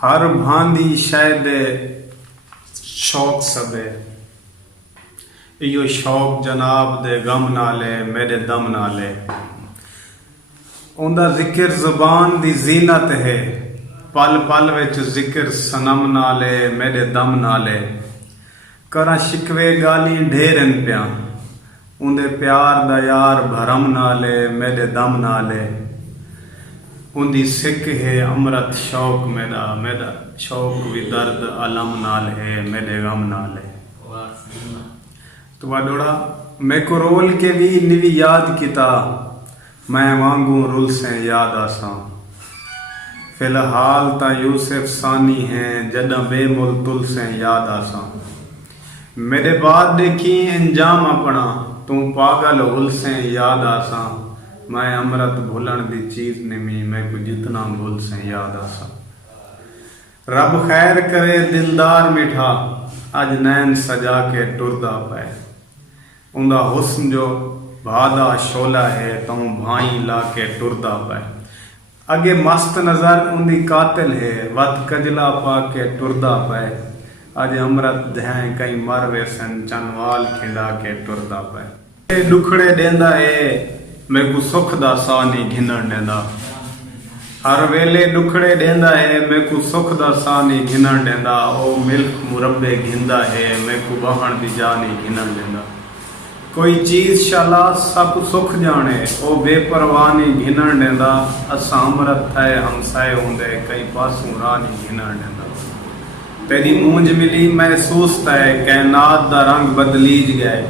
हर भांदी शै दे शौक सबे, इयो शौक जनाब दे गम नाले मेरे दम नाले। उंदा जिक्र जुबान दी जीनत है, पल पल विच जिक्र सनम नाले मेरे दम नाले। करा शिकवे गाली ढेरन प्या, उंदे प्यार दा यार भरम नाले मेरे दम नाले। उंदी सिक है अमृत शौक मेरा, मेरा शौक भी दर्द अलम नाल है मेरे गम नाल है। तो वाडोड़ा मैं को रोल के भी निवी याद किता, मैं वांगू रुल से याद आसा। फिलहाल ता यूसुफ सानी है जदा बेमुल तुल से याद आसा। मेरे बाद देखी अंजाम अपना, तू पागल हुल से याद आसा। मैं अमृत भूलन दी चीज निमी, मैं को जितना भूल से याद आसा। रब खैर करे दिलदार मिठा, अज नैन सजा के टुरदा पे। उंदा हुस्न जो भादा शोला है, तू भाई ला के टुरदा पे। अगे मस्त नजर उंदी कातिल है, वत कजला पा के टुरदा पे। अज अमृत ध्यान कई मर वेसन, चनवाल खिंडा के टुरदा पे। दुखड़े देंदा है, मैं को सुख दा सा नहीं घिनण देंदा। हर वेले दुखड़े देंदा है, मैं को सुख दा सा नहीं घिनण देंदा। ओ मिल्क मुरब्बे घिंदा है, मैं को बहण दी जा नहीं घिनण देंदा। कोई चीज शाला सब सुख जाने, ओ बेपरवाह नहीं घिनण देंदा। असा अमृत है हमसाए होंदे, कई पासों राह नहीं घिनण देंदा। तेरी मूंज मिली महसूस तय, कैनात दा रंग बदलीज गए।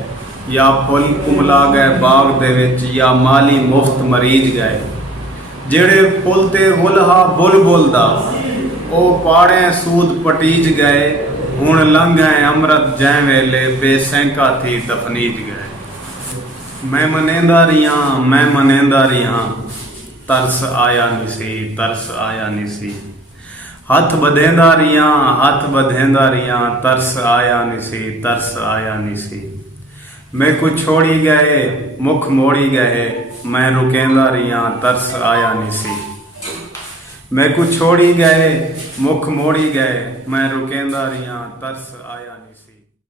या फुल कुमला गए बाग दे विच, या माली मुफ्त मरीज गए। जेड़े फुल ते गुलहा बुलबुल दा, ओ पाड़े सूद पटीज गए। हुण लंघ गए अमृत जै वेले, बेसैंका थी दफनीज गए। मैं मनेंदा रियां, तरस आया निसी, तरस आया निसी। हथ बधेंदा रियां, तरस आया निसी, तरस आया निसी। मैं को छोड़ी गए मुख मोड़ी गए, मैं रुकेंदा रियां, तरस आया निसी। मैं को छोड़ी गए मुख मोड़ी गए, मैं रुकेंदा रियां, तरस आया।